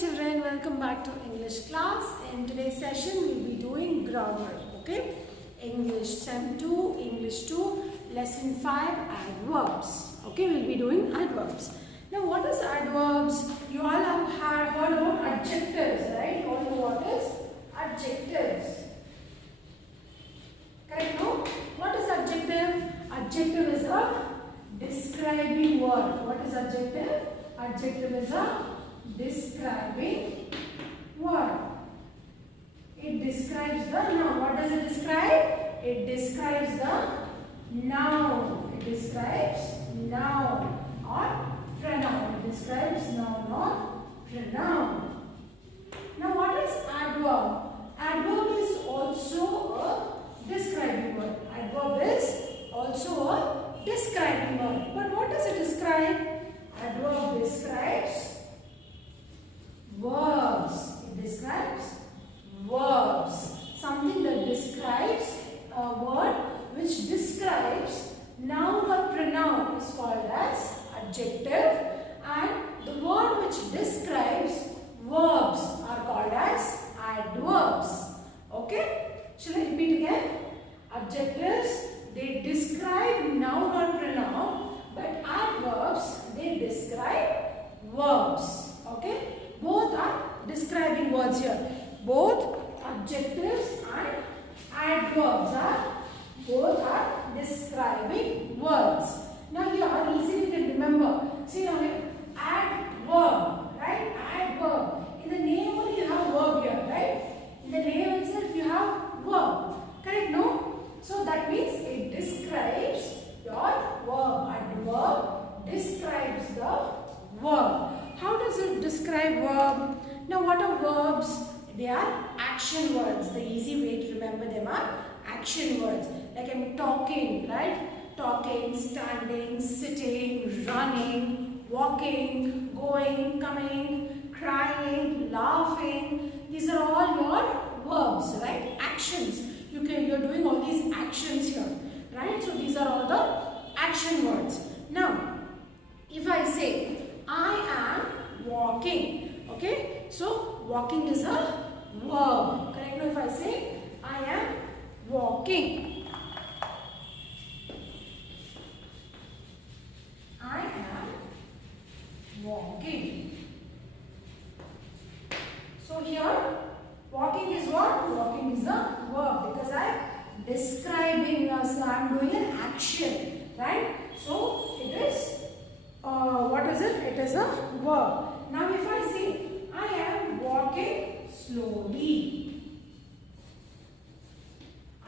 children, welcome back to English class. In today's session we will be doing grammar, okay? English Sem 2, English 2, Lesson 5, adverbs. Okay, we will be doing adverbs. Now what is adverbs? You all have heard about adjectives, right? You all know what is adjectives. Correct, no? What is adjective? Adjective is a describing word. What is adjective? Adjective is a describing word. It describes the noun. What does it describe? It describes the noun. It describes noun or pronoun. It describes noun or pronoun. Now what is adverb? Adverb is also a describing word. Adverb is also a describing word. But what does it describe? Adverb describes verbs. It describes verbs. Something that describes a word which describes noun or pronoun is called as adjective, and the word which describes verbs are called as adverbs. Okay? Shall I repeat again? Adjectives, they describe noun or pronoun, but adverbs, they describe verbs. Okay? Both are describing words here. Both adjectives and adverbs both are describing words. Now here easily you can remember. See now adverb, right? Adverb. In the name only you have verb here, right? In the name itself you have verb. Correct? No? So that means it describes your verb. Adverb describes the verb. How does it describe verb? Now what are verbs? They are action words. The easy way to remember them are action words. Like I'm talking, right? Talking, standing, sitting, running, walking, going, coming, crying, laughing. These are all your verbs, right? Actions. You're doing all these actions here, right? So these are all the action words. Now, if I say I am walking, okay? So walking is a verb. Correct? Now if I say I am walking, I am walking. So here walking is what? Walking is a verb because I am describing, so I am doing an action, right? So it is, what is it? It is a verb. Now if I say I am walking slowly,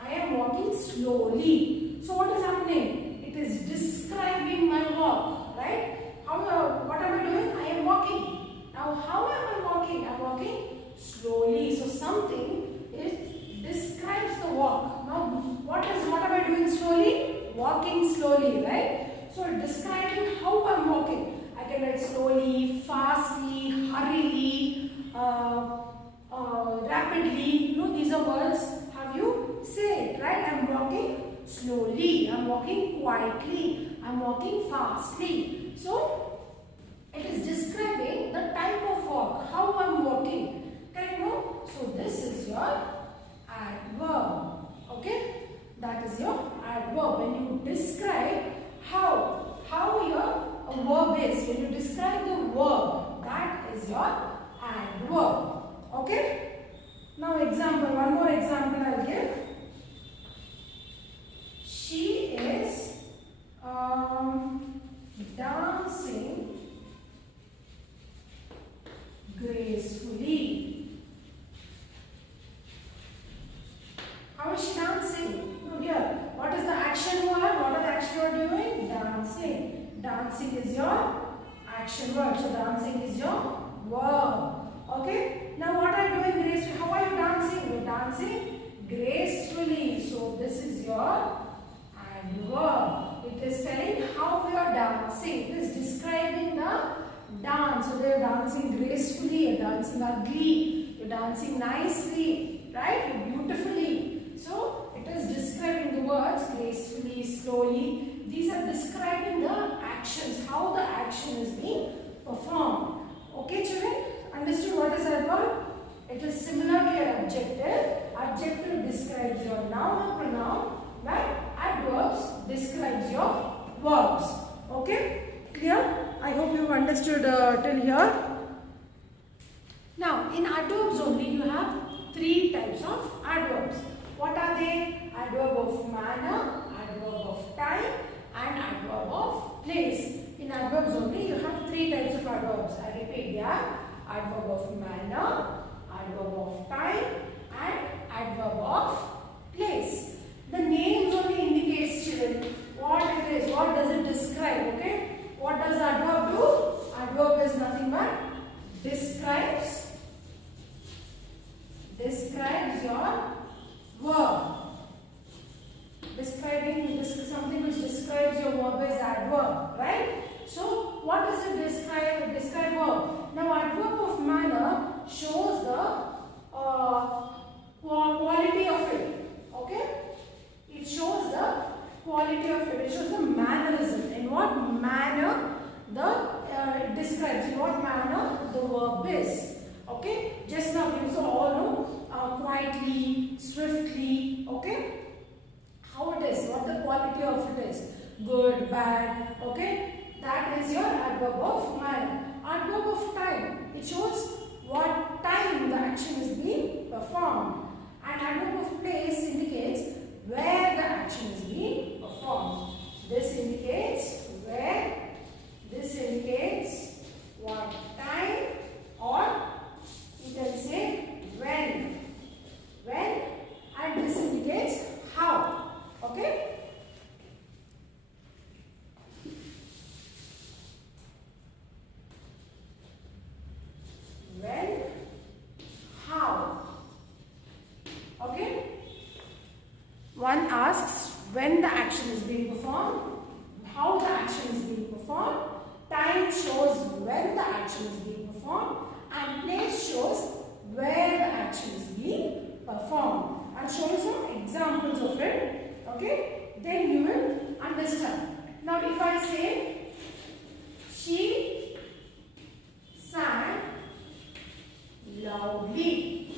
I am walking slowly. So what is happening? It is describing my walk, right? What am I doing? I am walking. Now how am I walking? I am walking slowly. So something describes the walk. Now what am I doing slowly? Walking slowly, right? So describing how I am walking. I can write slowly, fastly, hurriedly, rapidly. You know, these are words. Have you say it, right? I am walking slowly. I am walking quietly. I am walking fastly. So it is describing the type of walk, how I am walking. Correct? No? So this is your adverb. Okay? That is your adverb. When you describe how your verb is, when you describe the verb, that is your adverb. Okay? Now example, one more example I will give. She is dancing gracefully. How is she dancing? No, here. What is the action word? What are the action word doing? Dancing. Dancing is your action word. So dancing is your verb. Okay? Now what are you doing gracefully? How are you dancing? You are dancing gracefully. So this is your adverb. It is telling how we are dancing. It is describing the dance. So they are dancing gracefully, you are dancing ugly, you are dancing nicely, right? You beautifully. So it is describing the words gracefully, slowly. These are describing the actions, how the action is being performed. Okay children? Understood what It is similar to your adjective. Adjective describes your noun or pronoun, but adverbs describes your verbs. Okay? Clear? I hope you understood till here. Now, in adverbs only you have three types of adverbs. What are they? Adverb of manner, adverb of time, and adverb of place. In adverbs only you have three types of adverbs. I repeat, yeah. Adverb of manner, adverb of time, and adverb of place. The names only indicates, children, what it is, what does it describe, okay? What does adverb do? Adverb is nothing but describes your verb. Describing something which describes your verb is adverb, right? So what does it describe? Describe verb. Now adverb of manner shows the quality of it. Okay? It shows the quality of it. It shows the mannerism. In what manner it describes. In what manner the verb is. Okay? Just now you all know quietly, swiftly. Okay? How it is, what the quality of it is. Good, bad. Okay? That is your adverb of manner. Adverb of time. It shows what time the action is being performed. And adverb of place indicates where the action is being performed. This indicates where, this indicates what time, or you can say when. When, and this indicates how. Okay? When, how. Okay? One asks when the action is being performed, how the action is being performed, time shows when the action is being performed, and place shows where the action is being performed. I'll show you some examples of it. Okay? Then you will understand. Now if I say she sang loudly.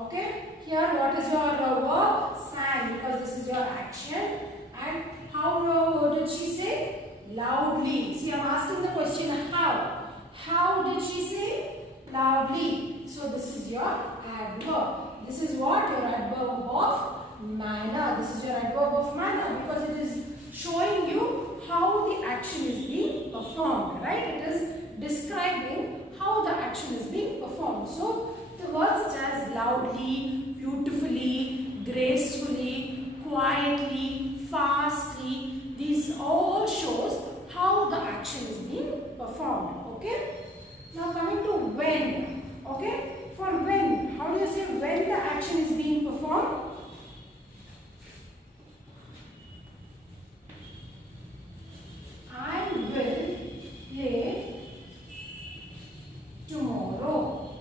Okay? Here what is your verb? Sang, because this is your action. And how did she say? Loudly. See, I am asking the question how. How did she say? Loudly. So this is your adverb. This is what? Your adverb of manner. This is your adverb of manner because it is showing you how the action is being performed. Right? It is describing how the action is being performed. So the words such as loudly, beautifully, gracefully, quietly, fastly, these all shows how the action is being performed. Okay? Now coming to when. Okay? For when, how do you say when the action is being performed? I will play tomorrow.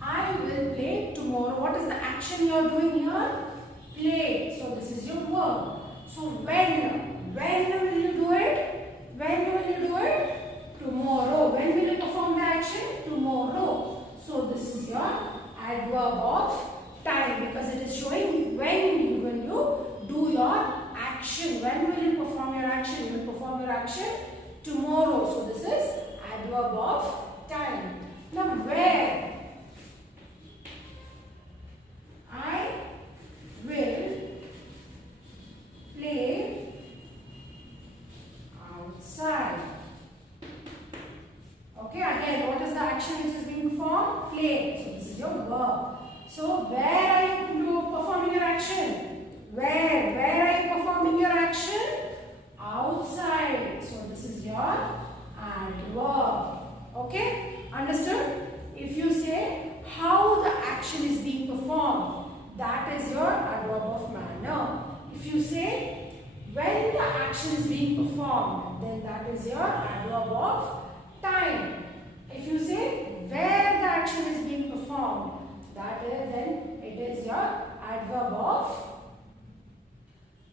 I will play tomorrow. What is the action you are doing here? Play. So this is your verb. So when will you do it? When will you do it? Tomorrow. When will you perform the action? Tomorrow. So this is your adverb of time because it is showing when will you do your action. When will you perform your action? You will perform your action tomorrow. So this is adverb of time. Now where? I will play outside. Okay, again, what is the action which is being performed? Play. So this is your verb. So where are you performing your action? Where? Where are you performing your action? Outside. So this is your adverb. Okay? Understood? If you say how the action is being performed, that is your adverb of manner. If you say when the action is being performed, then that is your adverb of time. If you say where the action is being performed, that is then it is your adverb of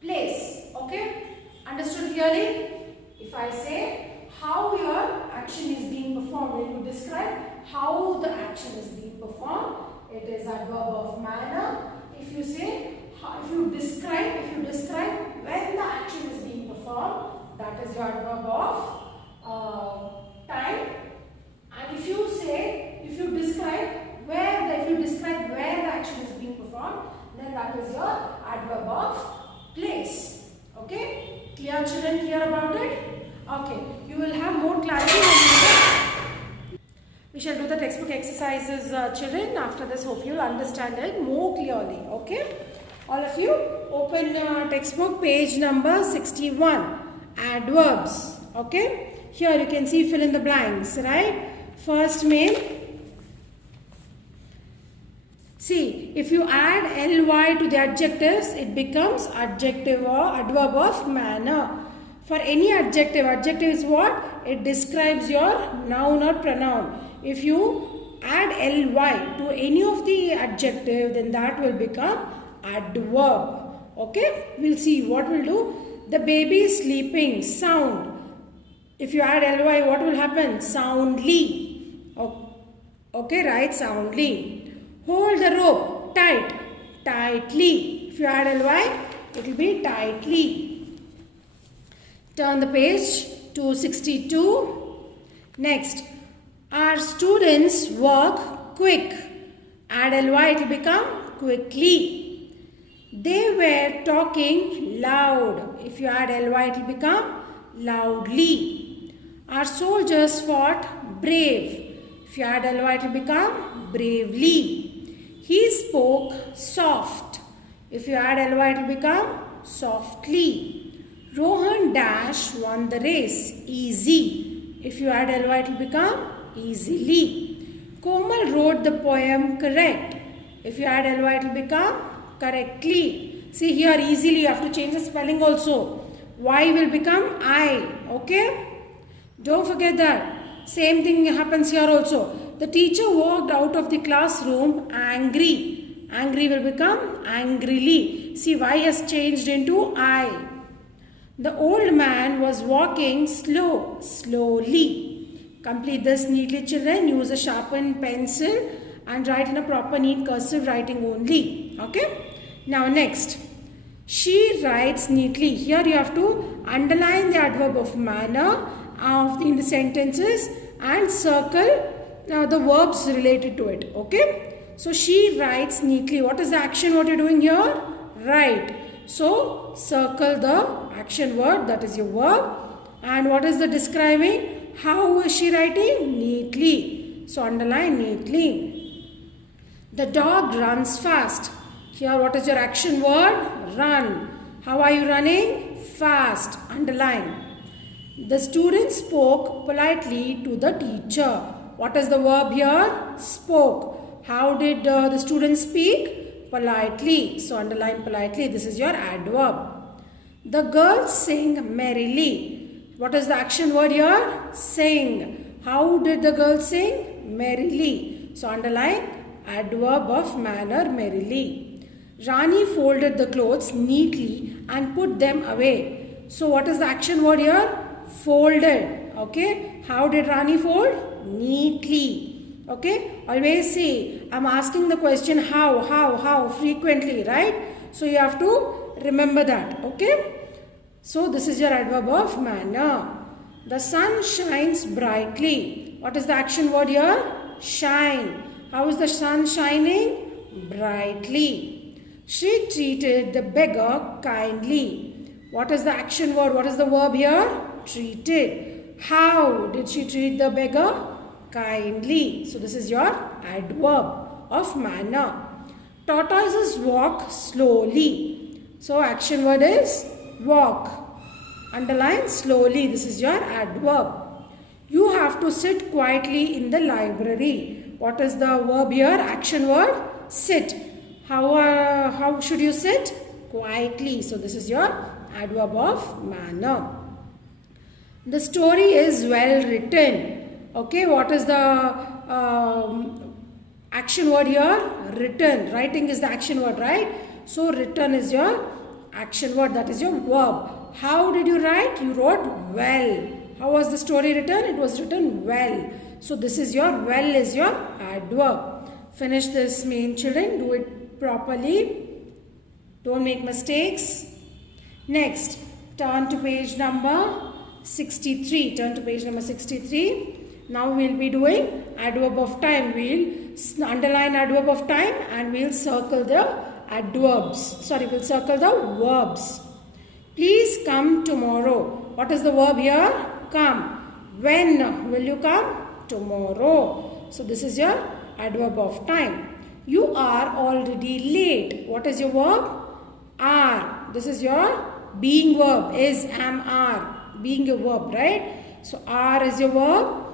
place. Okay? Understood clearly? If I say how your action describe how the action is being performed, it is adverb of manner. If you say, if you describe when the action is being performed, that is your adverb of time. And if you describe where the action is being performed, then that is your adverb of place. Okay? Clear, children? Clear about it? Okay. You will have more clarity when we shall do the textbook exercises, children. After this, hope you will understand it more clearly. Okay? All of you, open textbook page number 61. Adverbs. Okay? Here you can see fill in the blanks, right? First main. See, if you add ly to the adjectives, it becomes adjective or adverb of manner. For any adjective is what? It describes your noun or pronoun. If you add ly to any of the adjective, then that will become adverb. Okay? We'll see what we'll do. The baby is sleeping. Sound. If you add ly, what will happen? Soundly. Okay, right? Soundly. Hold the rope. Tight. Tightly. If you add ly, it will be tightly. Turn the page to 62. Next. Our students work quick. Add ly, it will become quickly. They were talking loud. If you add ly, it will become loudly. Our soldiers fought brave. If you add ly, it will become bravely. He spoke soft. If you add ly, it will become softly. Rohan Dash won the race. Easy. If you add ly, it will become easily. Komal wrote the poem correct. If you add ly, it will become correctly. See here, easily you have to change the spelling also. Y will become I. Okay? Don't forget that. Same thing happens here also. The teacher walked out of the classroom angry. Angry will become angrily. See, Y has changed into I. The old man was walking slowly. Complete this neatly, children. Use a sharpened pencil and write in a proper neat cursive writing only. Okay? Now next. She writes neatly. Here you have to underline the adverb of manner in the sentences and circle the verbs related to it. Okay? So she writes neatly. What is the action what you're doing here? Write. So circle the action word, that is your verb. And what is the describing? How is she writing? Neatly. So underline neatly. The dog runs fast. Here what is your action word? Run. How are you running? Fast. Underline. The student spoke politely to the teacher. What is the verb here? Spoke. How did the student speak? Politely. So underline politely. This is your adverb. The girls sing merrily. What is the action word here? Sing. How did the girls sing? Merrily. So underline adverb of manner, merrily. Rani folded the clothes neatly and put them away. So what is the action word here? Folded. Okay. How did Rani fold? Neatly. Okay. Always say, I'm asking the question how frequently, right? So you have to remember that. Okay. So this is your adverb of manner. The sun shines brightly. What is the action word here? Shine. How is the sun shining? Brightly. She treated the beggar kindly. What is the action word? What is the verb here? Treated. How did she treat the beggar? Kindly. So this is your adverb of manner. Tortoises walk slowly. So action word is walk. Underline slowly. This is your adverb. You have to sit quietly in the library. What is the verb here? Action word sit. How should you sit? Quietly. So this is your adverb of manner. The story is well written. Okay, what is the action word here? Written. Writing is the action word, right? So written is your action word, that is your verb. How did you write? You wrote well. How was the story written? It was written well. So this is your well is your adverb. Finish this main, children. Do it properly. Don't make mistakes. Next, turn to page number 63. Turn to page number 63. Now we will be doing adverb of time. We will underline adverb of time and we will circle the adverbs. Sorry, we will circle the verbs. Please come tomorrow. What is the verb here? Come. When will you come? Tomorrow. So this is your adverb of time. You are already late. What is your verb? Are. This is your being verb. Is, am, are. Being your verb, right? So are is your verb.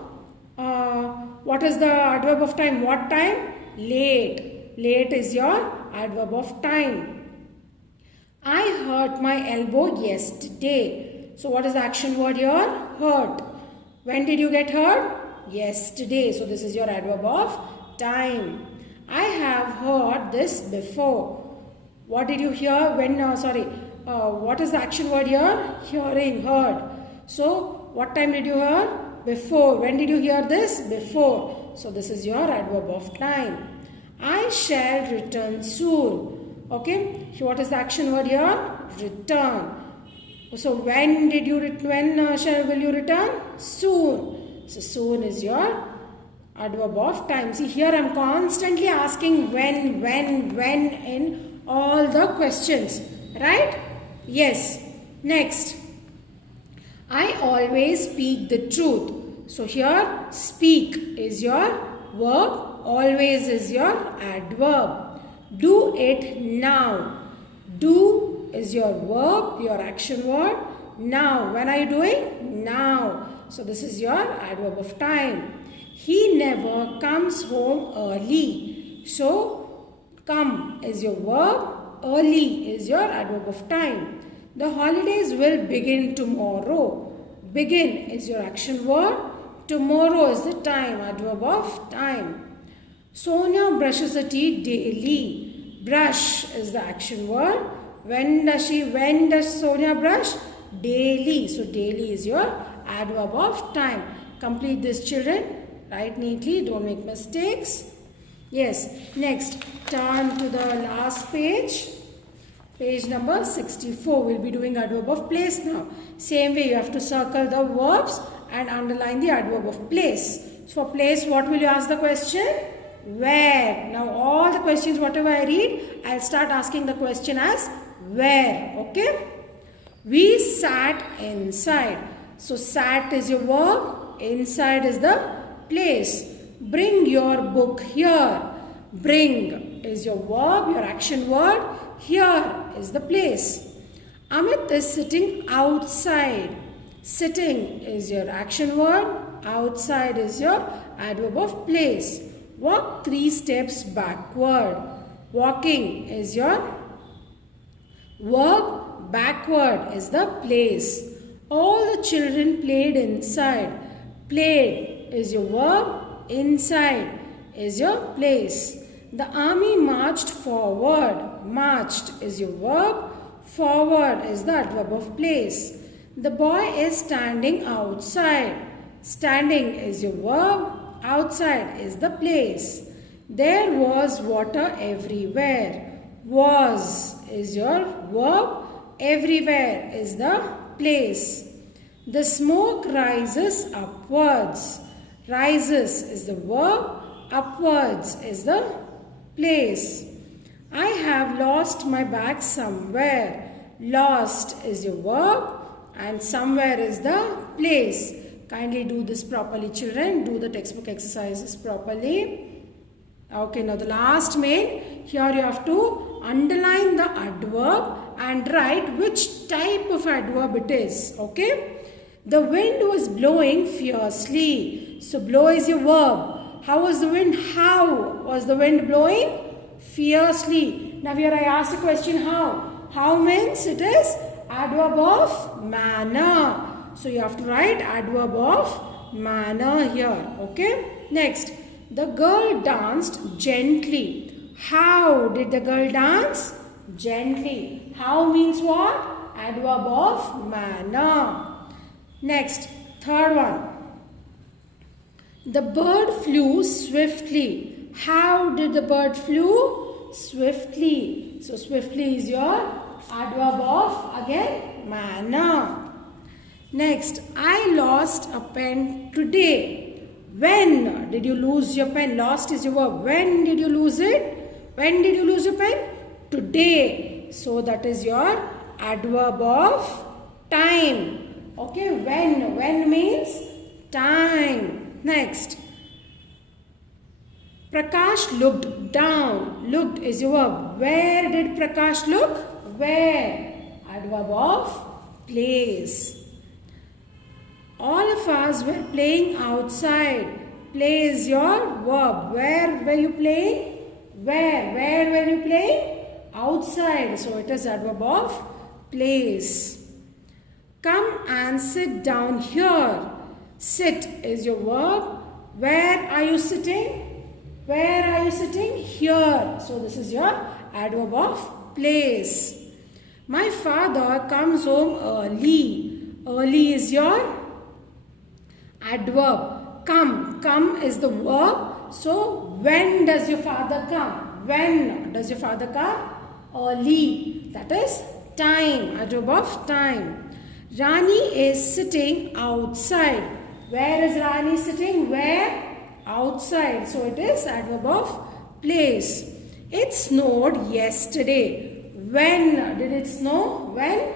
What is the adverb of time? What time? Late. Late is your adverb of time. I hurt my elbow yesterday. So what is the action word here? Hurt. When did you get hurt? Yesterday. So this is your adverb of time. I have heard this before. What did you hear when, what is the action word here? Hearing, heard. So what time did you hear? Before. When did you hear this? Before. So this is your adverb of time. I shall return soon. Okay. So what is the action word here? Return. So when did you will you return? Soon. So soon is your adverb of time. See, here I am constantly asking when in all the questions. Right? Yes. Next. I always speak the truth. So here speak is your verb. Always is your adverb. Do it now. Do is your verb, your action word. Now. When are you doing? Now. So this is your adverb of time. He never comes home early. So come is your verb. Early is your adverb of time. The holidays will begin tomorrow. Begin is your action word. Tomorrow is the time, adverb of time. Sonia brushes her teeth daily. Brush is the action word. When does Sonia brush? Daily. So daily is your adverb of time. Complete this, children. Write neatly. Don't make mistakes. Yes. Next, turn to the last page. Page number 64. We'll be doing adverb of place now. Same way, you have to circle the verbs and underline the adverb of place. So for place, what will you ask the question? Where. Now all the questions, whatever I read, I'll start asking the question as where. Okay. We sat inside. So sat is your verb. Inside is the place. Bring your book here. Bring is your verb, your action word. Here is the place. Amit is sitting outside. Sitting is your action word. Outside is your adverb of place. Walk 3 steps backward. Walking is your verb. Backward is the place. All the children played inside. Played is your verb. Inside is your place. The army marched forward. Marched is your verb. Forward is the adverb of place. The boy is standing outside. Standing is your verb. Outside is the place. There was water everywhere. Was is your verb. Everywhere is the place. The smoke rises upwards. Rises is the verb. Upwards is the place. I have lost my bag somewhere. Lost is your verb and somewhere is the place. Kindly do this properly, children. Do the textbook exercises properly. Okay, now the last main. Here you have to underline the adverb and write which type of adverb it is. Okay. The wind was blowing fiercely. So blow is your verb. How was the wind? How was the wind blowing? Fiercely. Now here I asked a question how. How means it is adverb of manner. So you have to write adverb of manner here. Okay. Next. The girl danced gently. How did the girl dance? Gently. How means what? Adverb of manner. Next. Third one. The bird flew swiftly. How did the bird flew? Swiftly. So swiftly is your adverb of, again, manner. Next, I lost a pen today. When did you lose your pen? Lost is your verb. When did you lose it? When did you lose your pen? Today. So that is your adverb of time. Okay, when. When means time. Next, Prakash looked down. Looked is your verb. Where did Prakash look? Where? Adverb of place. All of us were playing outside. Play is your verb. Where were you playing? Where? Where were you playing? Outside. So it is adverb of place. Come and sit down here. Sit is your verb. Where are you sitting? Where are you sitting? Here. So this is your adverb of place. My father comes home early. Early is your adverb. Come. Come is the verb. So when does your father come? When does your father come? Early. That is time. Adverb of time. Rani is sitting outside. Where is Rani sitting? Where? Outside. So it is adverb of place. It snowed yesterday. When did it snow? When?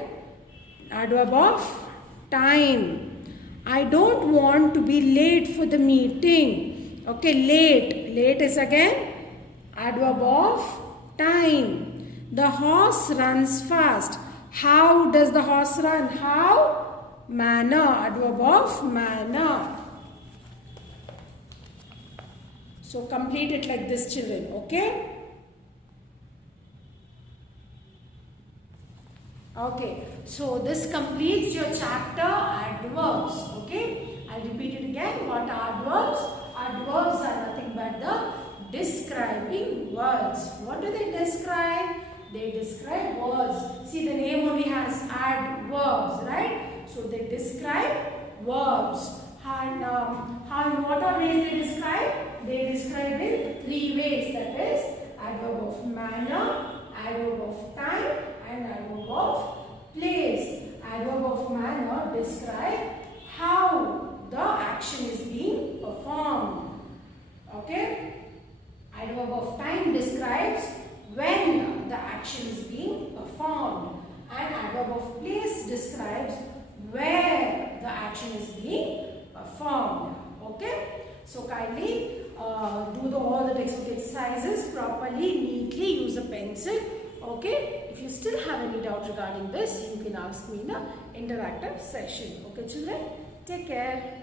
Adverb of time. I don't want to be late for the meeting. Okay, late. Late is again adverb of time. The horse runs fast. How does the horse run? How? Manner. Adverb of manner. So complete it like this, children. Okay? Okay. So this completes your chapter adverbs. Okay? I'll repeat it again. What are adverbs? Adverbs are nothing but the describing words. What do they describe? They describe words. See, the name only has adverbs, right? So they describe verbs. And what are ways they describe? They describe in 3 ways. That is adverb of manner, adverb of time, and adverb of place. Adverb of manner describe how the action is being performed. Okay? Adverb of time describes when the action is being performed. And adverb of place describes where the action is being performed. Okay? So kindly do all the textbook exercises properly, neatly, use a pencil. Okay? If you still have any doubt regarding this, you can ask me in the interactive session. Okay, children? Take care.